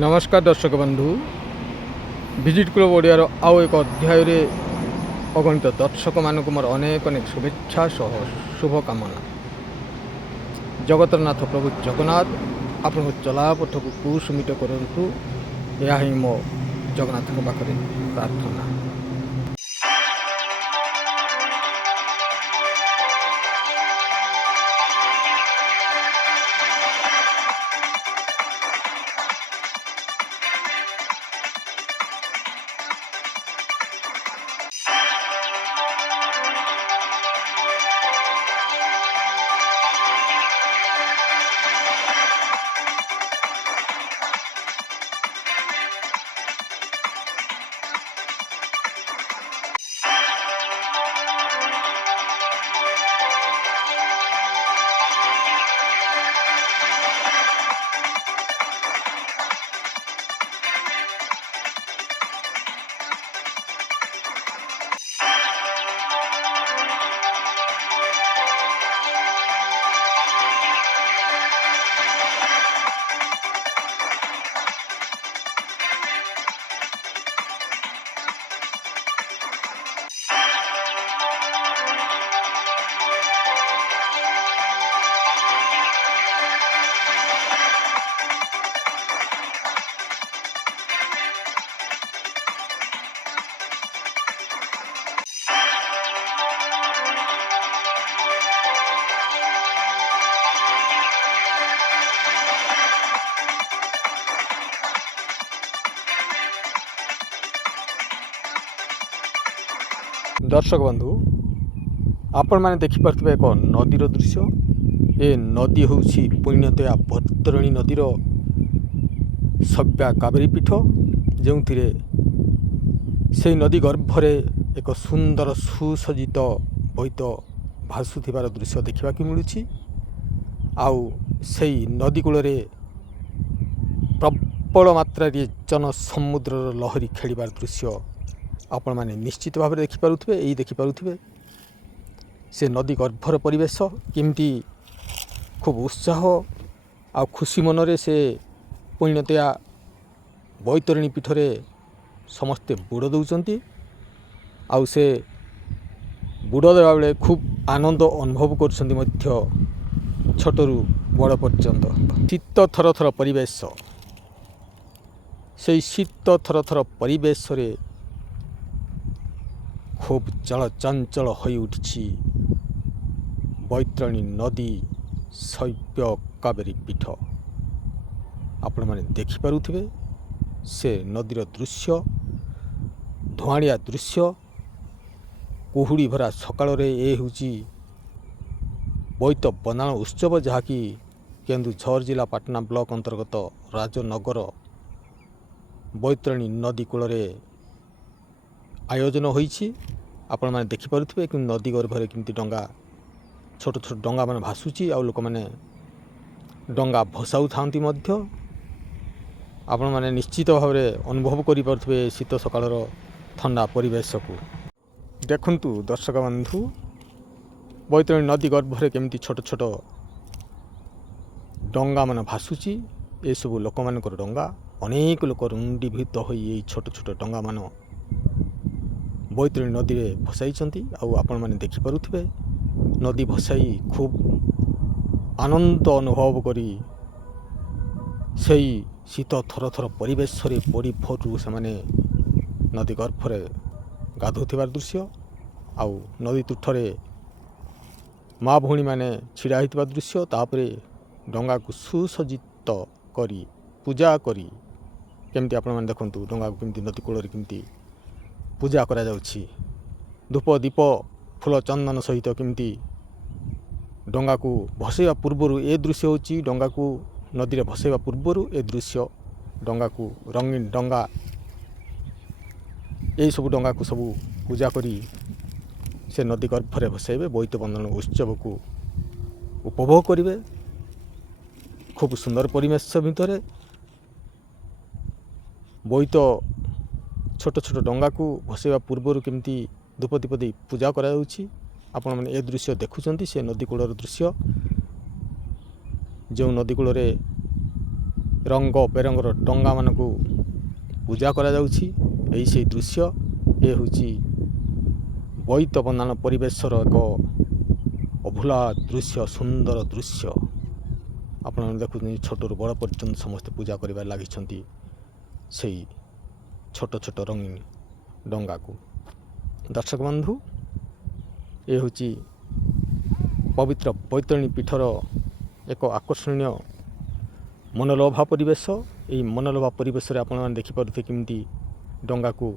नमस्कार दर्शक बंधु विजिट क्लब ओडियार आउ एक अध्याय अगणित दर्शक मानक मोर अनेक अनेक शुभेच्छा सह शुभकामना। जगतरनाथ प्रभु जगन्नाथ आपण चलापथ को कुसुमित करंतु, यह ही मो जगन्नाथ पाखे प्रार्थना। दर्शक बंधु आपण मैंने देखिपे एक नदीर दृश्य। ए नदी हूँ पुण्यतया भद्रणी नदीर सभ्या कावेरी पीठ, जो से नदी गर्भरे एक सुंदर सुसज्जित बोईत भासुथिबार दृश्य देखा मिलूँ। आउ से नदी कूल प्रबल मात्रा जन समुद्र लहरी खेलिबार दृश्य आपण मैंने निश्चित भाव में देखिपे। यही देखिपे से नदी गर्भर परिवेश केमती खूब उत्साह आ खुशी मनरे से पुण्यतया बैतरणी पीठरे समस्ते बुड़ दौरान। आउ से बुड़ देवा बेले खूब आनंद अनुभव कर छोटू बड़ पर्यंत। शीत थर थर परिवेश, से शीत थर थर परिवेश रे खूब चल चंचल हो उठी बैतरणी नदी सभ्य कावेरी पीठ। आपण मैंने देखिपे से नदीर दृश्य, धुआड़िया दृश्य, कुहुड़ी भरा सकाल ये हूँ बोईत बनाण उत्सव, जहाँकि केन्दुझर जिला पाटना ब्लॉक अंतर्गत राजनगर बैतरणी नदी कूल आयोजन होईछि। आपण मैंने देखिपे कि नदी गर्भरे केमती डंगा छोट छोट डंगा मान भासुची, आ लोक मैंने डंगा भसाऊ थांती मध्य। आपण मैंने निश्चित भाव में अनुभव करिपारुथिबे शीत सकाळर ठंडा परिवेश को। देखंतु दर्शक बंधु, बैतरणी नदी गर्भरे केमती छोट छोट डंगा मान भासुची। ये सब लोक मानकर डंगा, अनेक लोक रुंडीभूत हो छोट छोट डंगा मान बैतरणी नदी में भसाई। आपण मैंने देखिपे नदी भसाई खूब आनंद अनुभव करी सही शीत थर थर परिवेश बड़ी भोरू से माने नदी गर्भरे गाधुथिबार दृश्य, आउ नदी तुठरे माँ भौणी मैंने छिड़ा होइतिबा दृश्य। तापरे डंगा को सुसज्जित करी पूजा करी केमती आपण मैंने देखंतु डंगा को केमती नदी कूल केमती पूजा करा जाउछि। धूप दीप फूल चंदन सहित केमती डंगा को भसैवा पूर्वर ए दृश्य होची। डंगा को नदी रे भसैवा पूर्वर ए दृश्य, डंगा को रंगीन डंगा, यही सब डंगा को सब पूजा करी से नदी गर्भरे भसैबे, बोईत बंधन उत्सव को उपभोग करिवे। खूब सुंदर परिवेश भितर बोईत छोट छोट डंगा को भसैवा पूर्वर केमती धूप दीप दे पूजा करा जाउछि। आपण मैंने ए दृश्य देखुंत से नदी कूलर दृश्य, जो नदी कूल ରଙ୍ଗ ବେରଙ୍ଗର ଡଙ୍ଗାମାନଙ୍କୁ ପୂଜା କରାଯାଉଛି। ଏହି ସେହି ଦୃଶ୍ୟ ଏ ହେଉଛି ବୋଇତ ବନ୍ଦାଣ ପରିବେଶର ଏକ ଅଭୁଲା ଦୃଶ୍ୟ, ସୁନ୍ଦର ଦୃଶ୍ୟ। ଆପଣମାନେ ଦେଖୁଛନ୍ତି ଛୋଟରୁ ବଡ଼ ପର୍ଯ୍ୟନ୍ତ ସମସ୍ତେ ପୂଜା କରିବାରେ ଲାଗିଛନ୍ତି ସେଇ ଛୋଟ ଛୋଟ ରଙ୍ଗୀନ ଡଙ୍ଗାକୁ। ଦର୍ଶକ ବନ୍ଧୁ, ଏ ହେଉଛି ପବିତ୍ର ବୈତରଣୀ ପୀଠର ଏକ ଆକର୍ଷଣୀୟ ମନଲୋଭା ପରିବେଶ। ଏହି ମନଲୋଭା ପରିବେଶରେ ଆପଣମାନେ ଦେଖିପାରୁଥିବେ କେମିତି ଡଙ୍ଗାକୁ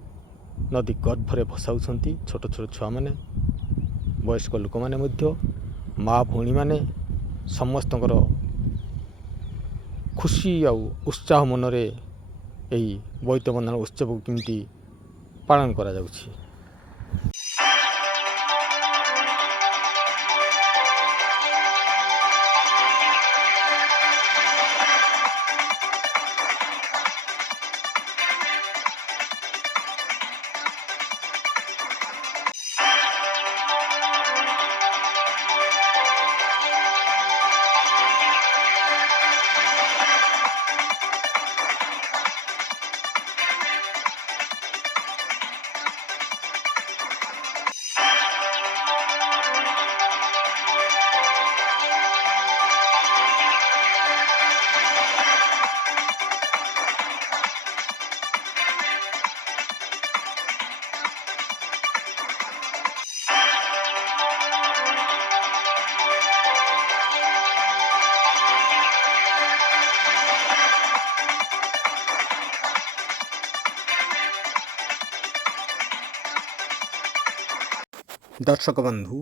ନଦୀ ଗର୍ଭରେ ଭସାଉଛନ୍ତି ଛୋଟ ଛୋଟ ଛୁଆମାନେ, ବୟସ୍କ ଲୋକମାନେ ମଧ୍ୟ, ମା ଭଉଣୀମାନେ ସମସ୍ତଙ୍କର ଖୁସି ଆଉ ଉତ୍ସାହ ମନରେ ଏହି ବୋଇତ ବନ୍ଦାଣ ଉତ୍ସବକୁ କେମିତି ପାଳନ କରାଯାଉଛି। ଦର୍ଶକ ବନ୍ଧୁ,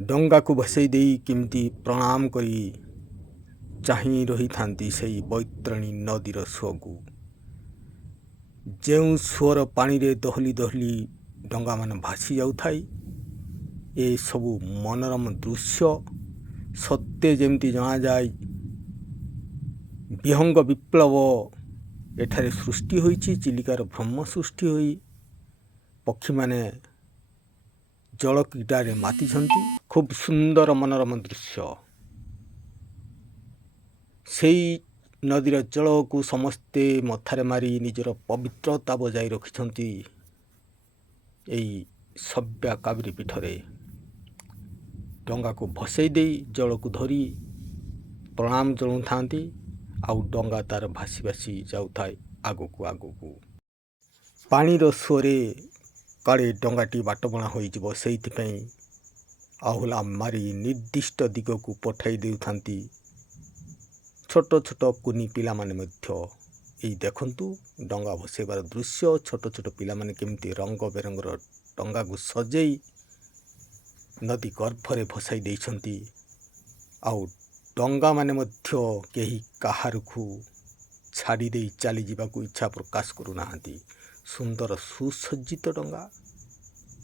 ଡଙ୍ଗାକୁ ଭସେଇ ଦେଇ କେମିତି ପ୍ରଣାମ କରି ଚାହିଁ ରହିଥାନ୍ତି ସେହି ବୈତରଣୀ ନଦୀର ସୁଅକୁ। ଯେଉଁ ସୁଅର ପାଣିରେ ଦୋହଲି ଦୋହଲି ଡଙ୍ଗାମାନେ ଭାସି ଯାଉଥାଏ, ଏସବୁ ମନୋରମ ଦୃଶ୍ୟ ସତେ ଯେମିତି ଜଣାଯାଏ ବିହଙ୍ଗ ବିପ୍ଳବ ଏଠାରେ ସୃଷ୍ଟି ହୋଇଛି। ଚିଲିକାର ଭ୍ରମ ସୃଷ୍ଟି ହୋଇ ପକ୍ଷୀମାନେ ଜଳ କ୍ରୀଡ଼ାରେ ମାତିଛନ୍ତି। ଖୁବ୍ ସୁନ୍ଦର ମନୋରମ ଦୃଶ୍ୟ। ସେଇ ନଦୀର ଜଳକୁ ସମସ୍ତେ ମଥାରେ ମାରି ନିଜର ପବିତ୍ରତା ବଜାଇ ରଖିଛନ୍ତି ଏହି ସବ୍ୟା କାବେରୀ ପୀଠରେ। ଡଙ୍ଗାକୁ ଭସେଇ ଦେଇ ଜଳକୁ ଧରି ପ୍ରଣାମ ଜଣାଉଥାନ୍ତି, ଆଉ ଡଙ୍ଗା ତାର ଭାସି ଭାସି ଯାଉଥାଏ ଆଗକୁ ଆଗକୁ। ପାଣିର ସୁଅରେ କାଳେ ଡଙ୍ଗାଟି ବାଟବଣା ହୋଇଯିବ, ସେଇଥିପାଇଁ ଆହୁଲା ମାରି ନିର୍ଦ୍ଦିଷ୍ଟ ଦିଗକୁ ପଠାଇ ଦେଉଥାନ୍ତି ଛୋଟ ଛୋଟ କୁନି ପିଲାମାନେ ମଧ୍ୟ। ଏଇ ଦେଖନ୍ତୁ ଡଙ୍ଗା ଭସେଇବାର ଦୃଶ୍ୟ। ଛୋଟ ଛୋଟ ପିଲାମାନେ କେମିତି ରଙ୍ଗ ବେରଙ୍ଗର ଡଙ୍ଗାକୁ ସଜେଇ ନଦୀ ଗର୍ଭରେ ଭସାଇ ଦେଇଛନ୍ତି। ଆଉ ଡଙ୍ଗାମାନେ ମଧ୍ୟ କେହି କାହାରକୁ ଛାଡ଼ି ଦେଇ ଚାଲିଯିବାକୁ ଇଚ୍ଛା ପ୍ରକାଶ କରୁନାହାନ୍ତି। ସୁନ୍ଦର ସୁସଜ୍ଜିତ ଡଙ୍ଗା,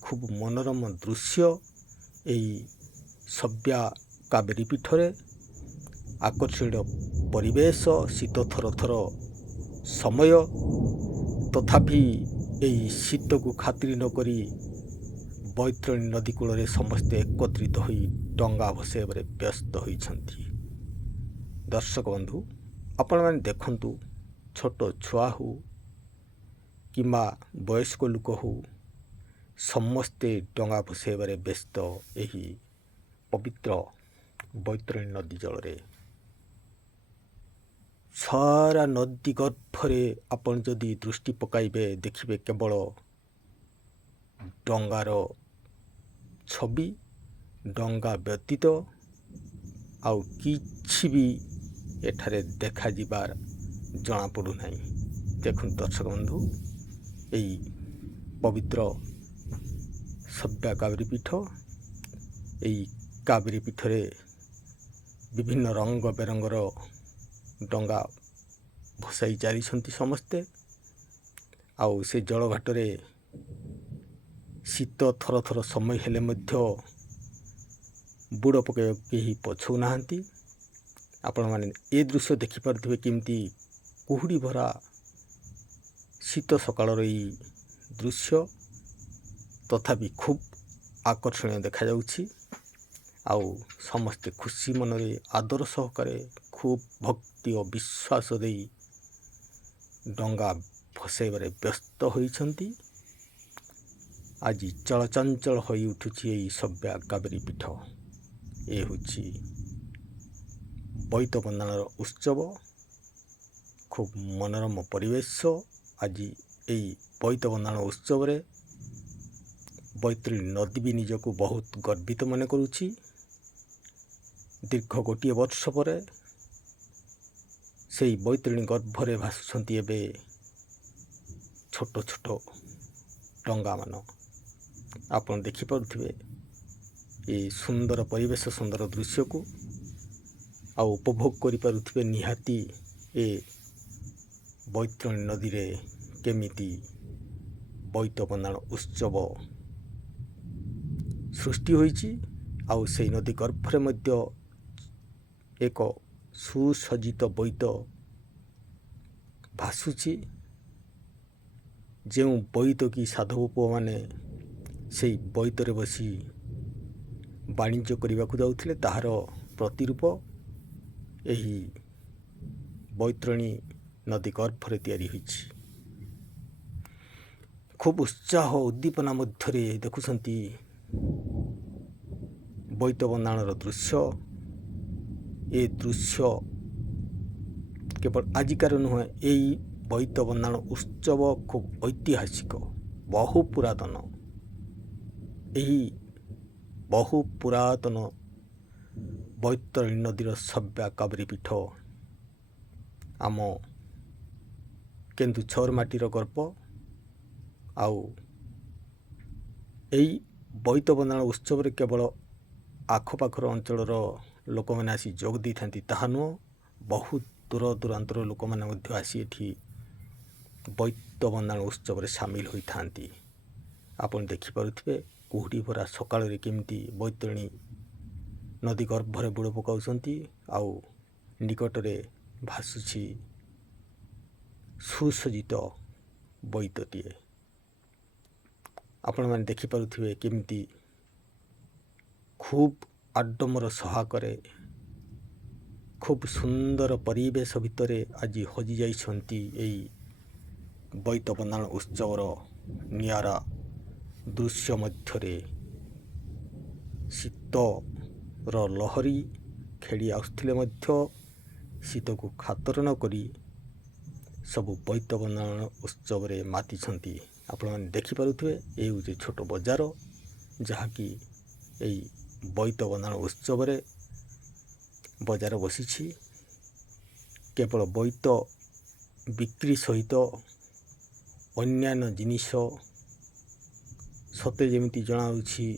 ଖୁବ୍ ମନୋରମ ଦୃଶ୍ୟ ଏହି ସବ୍ୟା କାବେରୀ ପୀଠରେ। ଆକର୍ଷଣୀୟ ପରିବେଶ, ଶୀତ ଥର ଥର ସମୟ, ତଥାପି ଏହି ଶୀତକୁ ଖାତିର ନକରି ବୈତରଣୀ ନଦୀ କୂଳରେ ସମସ୍ତେ ଏକତ୍ରିତ ହୋଇ ଡଙ୍ଗା ଭସାଇବାରେ ବ୍ୟସ୍ତ ହୋଇଛନ୍ତି। ଦର୍ଶକ ବନ୍ଧୁ, ଆପଣମାନେ ଦେଖନ୍ତୁ, ଛୋଟ ଛୁଆ ହେଉ କିମ୍ବା ବୟସ୍କ ଲୋକ ହେଉ, ସମସ୍ତେ ଡଙ୍ଗା ଭସାଇବାରେ ବ୍ୟସ୍ତ ଏହି ପବିତ୍ର ବୈତରଣୀ ନଦୀ ଜଳରେ। ସାରା ନଦୀ ଗର୍ଭରେ ଆପଣ ଯଦି ଦୃଷ୍ଟି ପକାଇବେ, ଦେଖିବେ କେବଳ ଡଙ୍ଗାର ଛବି, ଡଙ୍ଗା ବ୍ୟତୀତ ଆଉ କିଛି ବି ଏଠାରେ ଦେଖାଯିବାର ଜଣାପଡ଼ୁନାହିଁ। ଦେଖନ୍ତୁ ଦର୍ଶକ ବନ୍ଧୁ, ଏହି ପବିତ୍ର ସବ୍ୟା କାବେରୀ ପୀଠ, ଏହି କାବେରୀ ପୀଠରେ ବିଭିନ୍ନ ରଙ୍ଗ ବେରଙ୍ଗର ଡଙ୍ଗା ଭସାଇ ଚାଲିଛନ୍ତି ସମସ୍ତେ। ଆଉ ସେ ଜଳଘାଟରେ ଶୀତ ଥର ଥର ସମୟ ହେଲେ ମଧ୍ୟ ବୁଡ଼ ପକାଇବାକୁ କେହି ପଛଉନାହାନ୍ତି। ଆପଣମାନେ ଏ ଦୃଶ୍ୟ ଦେଖିପାରୁଥିବେ କେମିତି କୁହୁଡ଼ି ଭରା ଶୀତ ସକାଳର ଏଇ ଦୃଶ୍ୟ, ତଥାପି ଖୁବ୍ ଆକର୍ଷଣୀୟ ଦେଖାଯାଉଛି। ଆଉ ସମସ୍ତେ ଖୁସି ମନରେ ଆଦର ସହକାରେ ଖୁବ୍ ଭକ୍ତି ଓ ବିଶ୍ୱାସ ଦେଇ ଡଙ୍ଗା ଭସାଇବାରେ ବ୍ୟସ୍ତ ହୋଇଛନ୍ତି। ଆଜି ଚଳଚଞ୍ଚଳ ହୋଇ ଉଠୁଛି ଏହି ସଭ୍ୟା କାବେରୀ ପୀଠ। ଏ ହେଉଛି ବୋଇତ ବନ୍ଦାଣର ଉତ୍ସବ। ଖୁବ୍ ମନୋରମ ପରିବେଶ। ଆଜି ଏହି ବୋଇତ ବନ୍ଦାଣ ଉତ୍ସବରେ ବୈତରଣୀ ନଦୀ ବି ନିଜକୁ ବହୁତ ଗର୍ବିତ ମନେ କରୁଛି। ଦୀର୍ଘ ଗୋଟିଏ ବର୍ଷ ପରେ ସେହି ବୈତରଣୀ ଗର୍ଭରେ ଭାସୁଛନ୍ତି ଏବେ ଛୋଟ ଛୋଟ ଡଙ୍ଗାମାନ। ଆପଣ ଦେଖିପାରୁଥିବେ ଏ ସୁନ୍ଦର ପରିବେଶ, ସୁନ୍ଦର ଦୃଶ୍ୟକୁ, ଆଉ ଉପଭୋଗ କରିପାରୁଥିବେ ନିହାତି ଏ ବୈତରଣୀ ନଦୀରେ କେମିତି ବୋଇତ ବନ୍ଦାଣ ଉତ୍ସବ ସୃଷ୍ଟି ହୋଇଛି। ଆଉ ସେହି ନଦୀ ଗର୍ଭରେ ମଧ୍ୟ ଏକ ସୁସଜ୍ଜିତ ବୋଇତ ଭାସୁଛି। ଯେଉଁ ବୋଇତ କି ସାଧବ ପୁଅମାନେ ସେହି ବୋଇତରେ ବସି ବାଣିଜ୍ୟ କରିବାକୁ ଯାଉଥିଲେ, ତାହାର ପ୍ରତିରୂପ ଏହି ବୈତରଣୀ ନଦୀ ଗର୍ଭରେ ତିଆରି ହୋଇଛି। ଖୁବ୍ ଉତ୍ସାହ ଉଦ୍ଦୀପନା ମଧ୍ୟରେ ଦେଖୁଛନ୍ତି ବୋଇତ ବନ୍ଦାଣର ଦୃଶ୍ୟ। ଏ ଦୃଶ୍ୟ କେବଳ ଆଜିକାର ନୁହେଁ, ଏହି ବୋଇତ ବନ୍ଦାଣ ଉତ୍ସବ ଖୁବ୍ ଐତିହାସିକ, ବହୁ ପୁରାତନ। ଏହି ବହୁ ପୁରାତନ ବୈତରଣୀ ନଦୀର ସଭ୍ୟା କାବେରୀ ପୀଠ ଆମ କେନ୍ଦୁଝର ମାଟିର ଗର୍ବ। ଆଉ ଏହି ବୋଇତ ବନ୍ଦାଣ ଉତ୍ସବରେ କେବଳ ଆଖପାଖର ଅଞ୍ଚଳର ଲୋକମାନେ ଆସି ଯୋଗ ଦେଇଥାନ୍ତି ତାହା ନୁହଁ, ବହୁତ ଦୂର ଦୂରାନ୍ତର ଲୋକମାନେ ମଧ୍ୟ ଆସି ଏଠି ବୋଇତ ବନ୍ଦାଣ ଉତ୍ସବରେ ସାମିଲ ହୋଇଥାନ୍ତି। ଆପଣ ଦେଖିପାରୁଥିବେ କୁହୁଡ଼ି ଭରା ସକାଳରେ କେମିତି ବୈତରଣୀ ନଦୀ ଗର୍ଭରେ ବୁଡ଼ ପକାଉଛନ୍ତି, ଆଉ ନିକଟରେ ଭାସୁଛି ସୁସଜ୍ଜିତ ବୋଇତଟିଏ। ଆପଣମାନେ ଦେଖିପାରୁଥିବେ କେମିତି ଖୁବ୍ ଆଡ଼ମ୍ବର ସହକାରେ, ଖୁବ୍ ସୁନ୍ଦର ପରିବେଶ ଭିତରେ ଆଜି ହଜିଯାଇଛନ୍ତି ଏହି ବୋଇତ ବନ୍ଦାଣ ଉତ୍ସବର ନିଆରା ଦୃଶ୍ୟ ମଧ୍ୟରେ। ଶୀତର ଲହରୀ ଖେଳି ଆସୁଥିଲେ ମଧ୍ୟ ଶୀତକୁ ଖାତର ନ କରି ସବୁ ବୋଇତ ବନ୍ଦାଣ ଉତ୍ସବରେ ମାତିଛନ୍ତି। ଆପଣମାନେ ଦେଖିପାରୁଥିବେ ଏ ହେଉଛି ଛୋଟ ବଜାର, ଯାହାକି ଏହି ବୋଇତ ବନ୍ଦାଣ ଉତ୍ସବରେ ବଜାର ବସିଛି। କେବଳ ବୋଇତ ବିକ୍ରି ସହିତ ଅନ୍ୟାନ୍ୟ ଜିନିଷ ସତେ ଯେମିତି ଜଣାଉଛି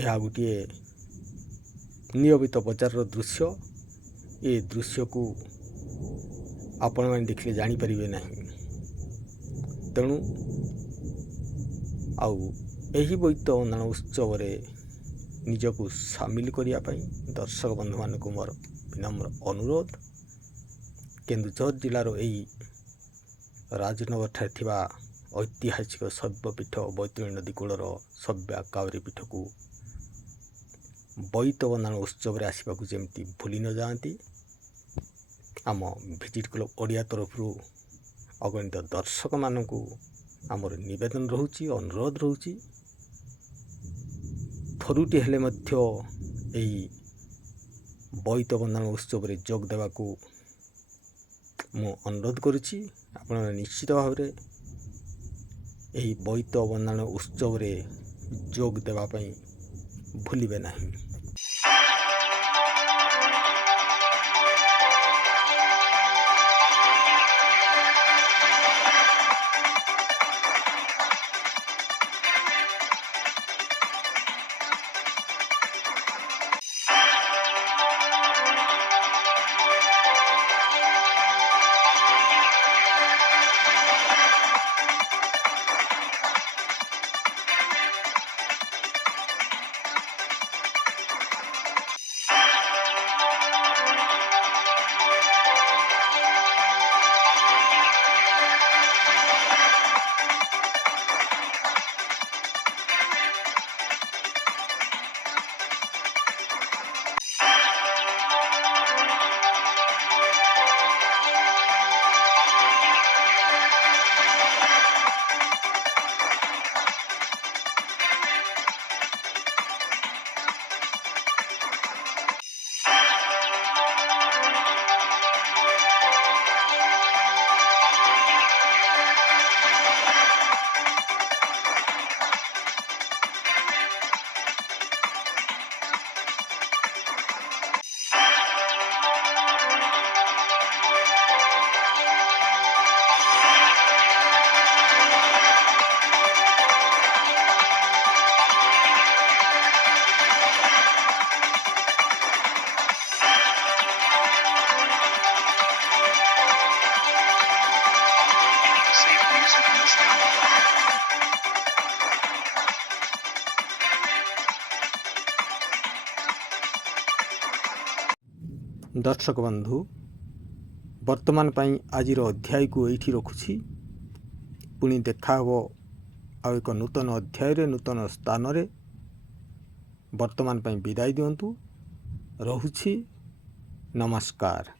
ଏହା ଗୋଟିଏ ନିୟମିତ ବଜାରର ଦୃଶ୍ୟ। ଏ ଦୃଶ୍ୟକୁ ଆପଣମାନେ ଦେଖିଲେ ଜାଣିପାରିବେ ନାହିଁ। ତେଣୁ ଆଉ ଏହି ବୋଇତ ବନ୍ଦାଣ ଉତ୍ସବରେ ନିଜକୁ ସାମିଲ କରିବା ପାଇଁ ଦର୍ଶକ ବନ୍ଧୁମାନଙ୍କୁ ମୋର ବିନମ୍ର ଅନୁରୋଧ। କେନ୍ଦୁଝର ଜିଲ୍ଲାର ଏହି ରାଜନଗରଠାରେ ଥିବା ଐତିହାସିକ ଶୈବପୀଠ ବୈତରଣୀ ନଦୀ କୂଳର ସଭ୍ୟା କାବେରୀ ପୀଠକୁ ବୋଇତ ବନ୍ଦାଣ ଉତ୍ସବରେ ଆସିବାକୁ ଯେମିତି ଭୁଲି ନ ଯାଆନ୍ତି। ଆମ ଭିଜିଟ୍ କ୍ଲବ୍ ଓଡ଼ିଆ ତରଫରୁ ଅଗଣିତ ଦର୍ଶକମାନଙ୍କୁ ଆମର ନିବେଦନ ରହୁଛି, ଅନୁରୋଧ ରହୁଛି, ଥରୁଟି ହେଲେ ମଧ୍ୟ ଏହି ବୋଇତ ବନ୍ଦାଣ ଉତ୍ସବରେ ଯୋଗ ଦେବାକୁ ମୁଁ ଅନୁରୋଧ କରୁଛି। ଆପଣମାନେ ନିଶ୍ଚିତ ଭାବରେ ଏହି ବୋଇତ ବନ୍ଦାଣ ଉତ୍ସବରେ ଯୋଗ ଦେବା ପାଇଁ ଭୁଲିବେ ନାହିଁ। दर्शक बंधु वर्तमान पाई आज अध्याय को यही रखुछि। पुणी देखा हो आ एक नूतन अध्याय नूतन स्थान रे। वर्तमान पाई विदाय दियंतु। रहुछि। नमस्कार।